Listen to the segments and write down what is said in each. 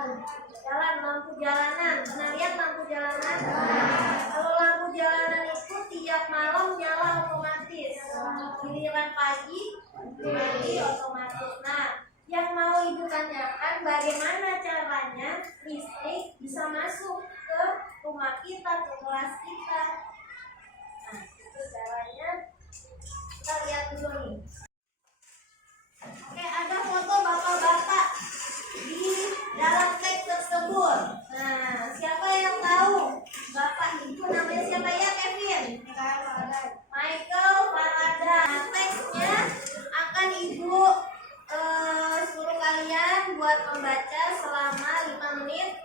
Jalan, lampu jalanan. Pernah lihat lampu jalanan? Kalau lampu jalanan itu tiap malam nyala otomatis. Giliran pagi mati otomatis. Nah, yang mau ibu tanyakan bagaimana caranya listrik bisa masuk ke rumah kita, ke kelas kita. Nah, itu caranya. Kita lihat dulu nih. Oke, ada foto bapak-bapak di dalam teks tersebut. Nah, siapa yang tahu bapak itu namanya siapa ya, Kevin? Michael Faraday. Nah, teksnya akan ibu suruh kalian buat membaca selama 5 menit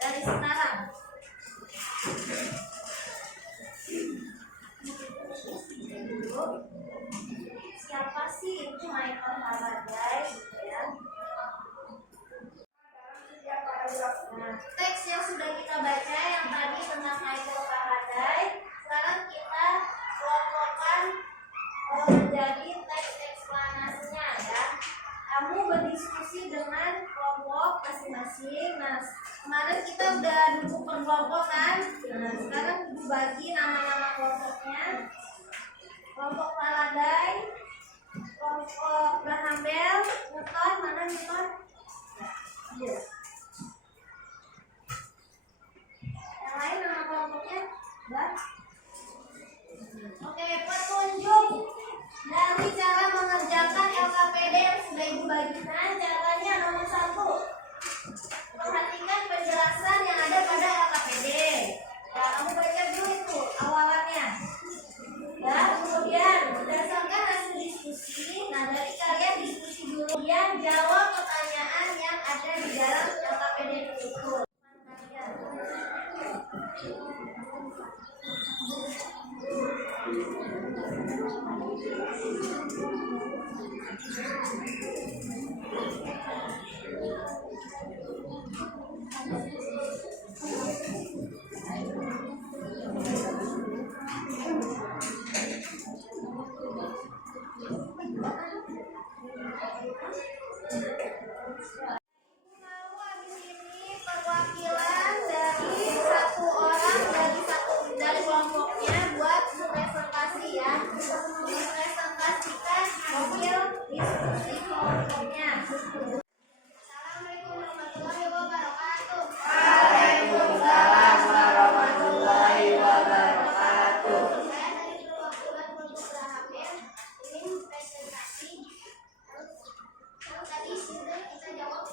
dari sekarang. Siapa sih itu Michael Faraday gitu ya? Nah, teks yang sudah kita baca yang tadi tentang Michael Faraday, sekarang kita kelompokkan menjadi teks eksplanasinya ya. Kamu berdiskusi dengan kelompok masing-masing. Nah, kemarin kita udah duduk per kelompok kan? Nah, sekarang dibagi nama-nama kelompoknya. Kelompok Faraday, kelompok Graham Bell, Newton, mana Newton? Iya. Yang lain nama kelompoknya? Oke, petunjuk dari cara mengerjakan LKPD yang sudah ibu bagikan. Caranya nomor 1, perhatikan penjelasan yang ada pada LKPD. Ya, kamu baca dulu itu awalannya. Ya, kemudian berdasarkan hasil diskusi, nah dari kalian diskusi dulu, kemudian jawab pertanyaan yang ada di dalam LKPD tersebut. Perwakilan dari satu orang dari kelompoknya buat presentasi ya, mempresentasikan hasil diskusi kelompoknya. Assalamualaikum warahmatullahi wabarakatuh. Waalaikumsalam warahmatullahi wabarakatuh. Saya dari perwakilan kelompok Rahamen ingin presentasi. Terus tadi sudah kita jawab.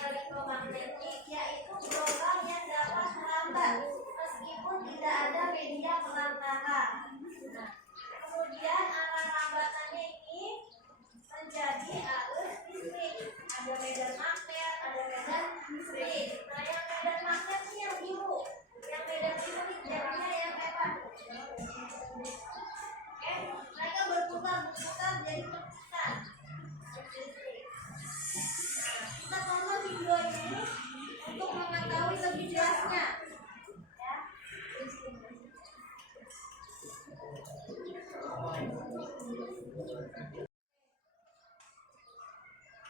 elektromagnetik, yaitu gelombang yang dapat merambat meskipun tidak ada media perantara. Nah, kemudian arah rambatannya ini menjadi arus listrik. Ada medan magnet, ada medan listrik. Nah, yang medan magnet ini yang biru, yang medan listrik jadinya yang merah. Oke, mereka berputar jadi percikan. Kita tonton video ini untuk mengetahui lebih jelasnya. Ya.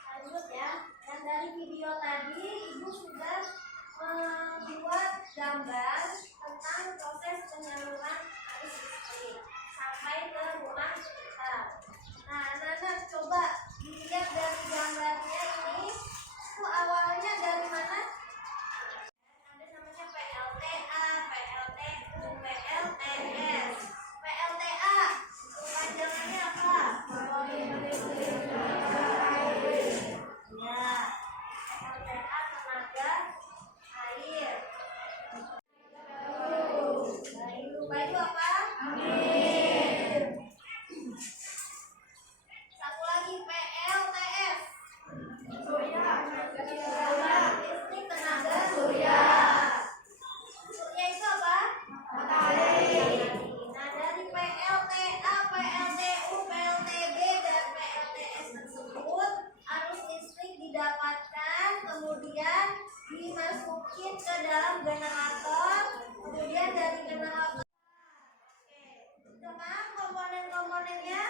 Lanjut ya. Dan dari video tadi Ibu sudah membuat gambar tentang proses penyaluran arus listrik sampai ke rumah kita. Nah, anak-anak coba dilihat dari gambarnya ini, itu awalnya dari mana? Ada namanya PLTA, PLTU, PLTS. PLTA itu panjangannya apa? Ya, PLTA tenaga air. Baik, lupa itu apa? Amin. Satu lagi PLTS. Listrik tenaga surya. Surya itu apa? Matahari. Nah, dari PLTA, PLTU, PLTB, dan PLTS tersebut arus listrik didapatkan, kemudian dimasukin ke dalam generator, kemudian dari generator. Oke, udah paham komponen-komponennya?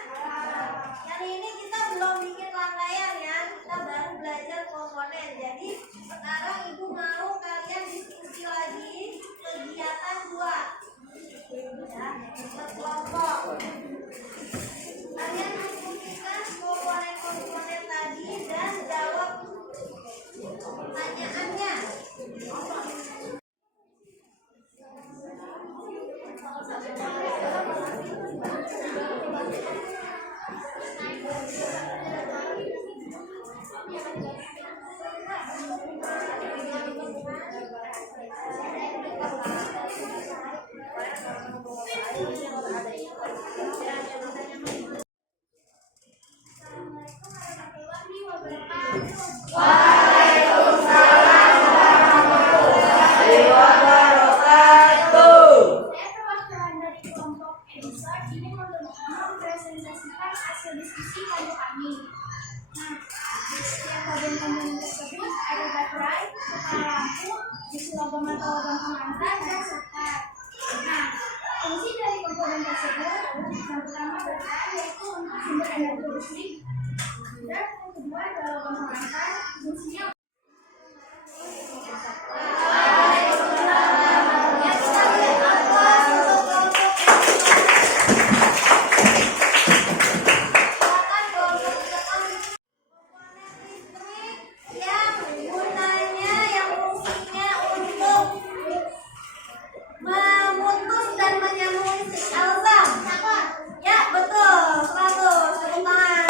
Yang ini kita belum bikin rangkaian ya, kita baru belajar komponen. Jadi sekarang Ibu mau kalian diskusi lagi kegiatan 2 ya, berkelompok. Kalian diskusikan komponen-komponen tadi dan jawab pertanyaannya. Assalamualaikum warahmatullahi wabarakatuh. Waalaikumsalam warahmatullahi wabarakatuh. Saya perwakilan dari kelompok Research ini mempresentasikan hasil diskusi pada kami. Nah, setiap komponen tersebut ada baterai, kepala lampu, isi logam atau logam pengantar, dan sekat. Nah, fungsi dari komponen tersebut yang pertama baterai yaitu untuk sumber energi listrik, dan yang kedua adalah logam pengantar, fungsinya yang gunanya, yang fungsinya untuk memutus dan menyambung listrik. Alzam? Ya, betul. 100. Tepuk tangan.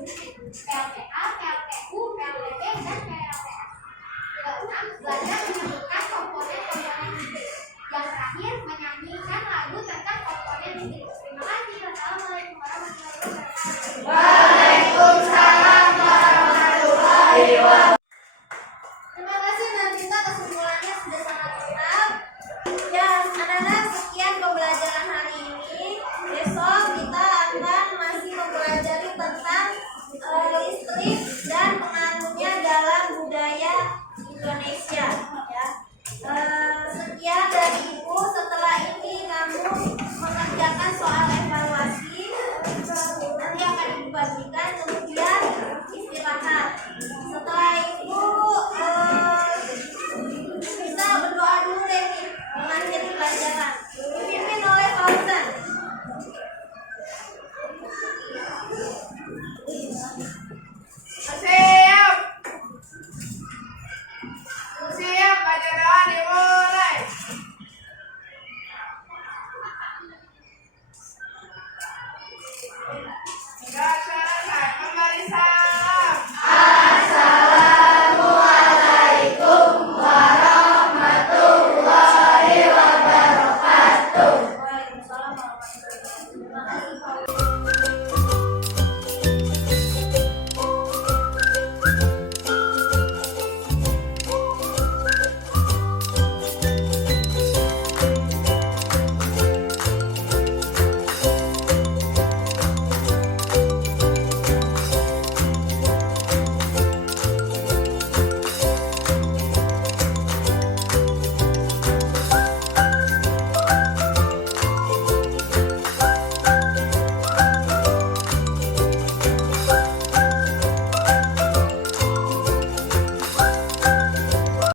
PLTA, PLTU, PLTB, dan PLTA. Keenam, belajar menyebutkan komponen-komponen ide. Yang terakhir,